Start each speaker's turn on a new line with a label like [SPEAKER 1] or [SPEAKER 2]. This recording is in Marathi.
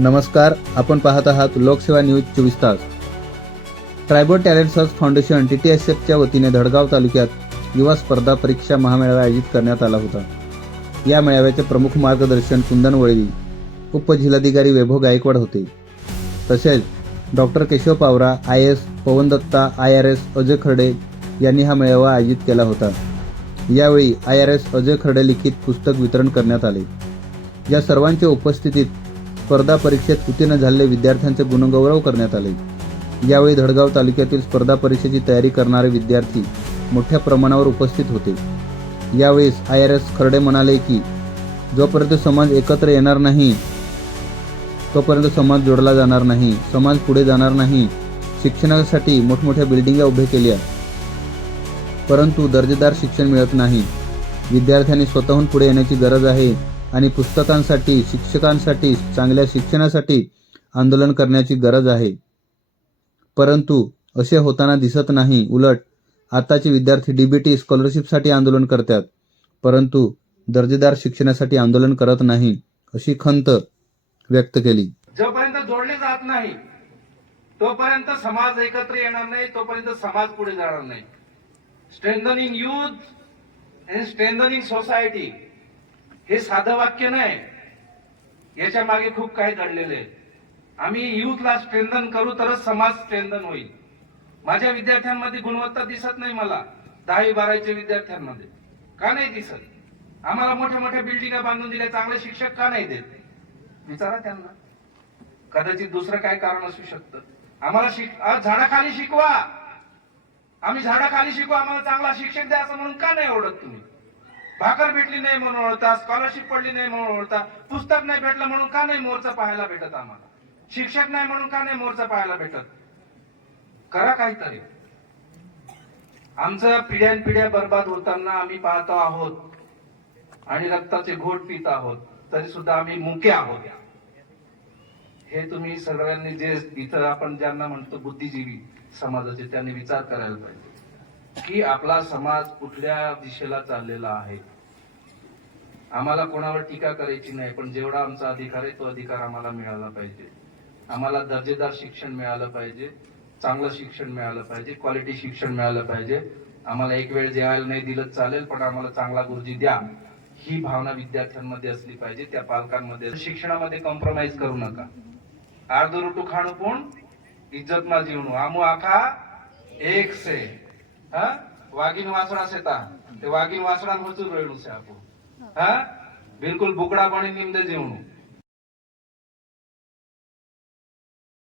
[SPEAKER 1] नमस्कार आपण पाहत आहात लोकसेवा न्यूज चोवीस तास. Tribal talent search foundation T T S एफच्या वतीने धडगाव तालुक्यात युवा स्पर्धा परीक्षा महामेळावा आयोजित करण्यात आला होता. या मेळाव्याचे प्रमुख मार्गदर्शन कुंदन वळवी उपजिल्हाधिकारी वैभव गायकवाड होते. तसेच doctor Keshav Pawara I S Pawan Datta I R S Ajay Kharde यांनी हा मेळावा आयोजित केला होता. यावेळी I R S Ajay Kharde लिखित पुस्तक वितरण करण्यात आले. या सर्वांच्या उपस्थितीत स्पर्धा परीक्षेत उत्तीर्ण झालेले विद्यार्थ्यांचे गुणगौरव करण्यात आले. यावेळी धडगाव तालुक्यातील स्पर्धा परीक्षेची तयारी करणारे विद्यार्थी मोठ्या प्रमाणावर उपस्थित होते. यावेळेस आय आर एस खर्डे म्हणाले की जोपर्यंत समाज एकत्र येणार नाही तोपर्यंत समाज जोडला जाणार नाही समाज पुढे जाणार नाही. शिक्षणासाठी मोठमोठ्या बिल्डिंगा उभे केल्या परंतु दर्जेदार शिक्षण मिळत नाही. विद्यार्थ्यांनी स्वतःहून पुढे येण्याची गरज आहे. आणि पुस्तकांसाठी शिक्षकांसाठी चांगल्या शिक्षणासाठी आंदोलन करण्याची गरज आहे. परंतु असे होताना दिसत नाही उलट आताचे विद्यार्थी डीबीटी स्कॉलरशिपसाठी आंदोलन करतात. परंतु दर्जेदार शिक्षणासाठी आंदोलन करत नाही अशी खंत व्यक्त केली.
[SPEAKER 2] जोपर्यंत जोडले जात नाही तोपर्यंत समाज एकत्र येणार नाही तोपर्यंत समाज पुढे जाणार नाही. Strengthening youth and strengthening society हे साधं वाक्य नाही. याच्या मागे खूप काही घडलेले आहे. आम्ही युथला स्ट्रेंथन करू तरच समाज स्ट्रेंथन होईल. माझ्या विद्यार्थ्यांमध्ये गुणवत्ता दिसत नाही मला. दहावी बारावीच्या विद्यार्थ्यांमध्ये. का नाही दिसत? आम्हाला मोठ्या मोठ्या बिल्डिंगा बांधून दिल्या. चांगले शिक्षक का नाही देत? विचारा त्यांना. कदाचित दुसरं काय कारण असू शकतं. आम्हाला शिक झाडाखाली शिकवा. आम्ही झाडाखाली शिकवा आम्हाला चांगला शिक्षक द्या असं म्हणून का नाही ओढत तुम्ही? भाकर भेटली नाही म्हणून ओळता स्कॉलरशिप पडली नाही म्हणून ओळता पुस्तक नाही भेटलं म्हणून का नाही मोर्चा पाहायला भेटत आम्हाला? शिक्षक नाही म्हणून का नाही मोर्चा पाहायला भेटत? करा काहीतरी. आमचं पिढ्यान पिढ्या बर्बाद होताना आम्ही पाहतो आहोत आणि रक्ताचे घोट पित आहोत तरी सुद्धा आम्ही मुके आहोत. हे तुम्ही सगळ्यांनी जे इथं आपण ज्यांना म्हणतो बुद्धिजीवी समाजाचे त्यांनी विचार करायला पाहिजे. की आपला समाज कुठल्या दिशेला चाललेला आहे? आम्हाला कोणावर टीका करायची नाही पण जेवढा आमचा अधिकार आहे तो अधिकार आम्हाला मिळाला पाहिजे. आम्हाला दर्जेदार शिक्षण मिळालं पाहिजे चांगलं शिक्षण मिळालं पाहिजे क्वालिटी शिक्षण मिळालं पाहिजे. आम्हाला एक वेळ जेवायला नाही दिलं चालेल पण आम्हाला चांगला गुरुजी द्या. ही भावना विद्यार्थ्यांमध्ये असली पाहिजे त्या पालकांमध्ये. शिक्षणामध्ये कॉम्प्रोमाइज करू नका. अर्ध रुटू खाणू पण इज्जत ना जीवणू आमू आखा एक से. હા? વાઘીન વાસણા સેતા તે. વાઘીન વાસણા મજૂર રહેલું છે આપણું હા? બિલકુલ ભૂકડા પાણી ની અંદર જેવણું.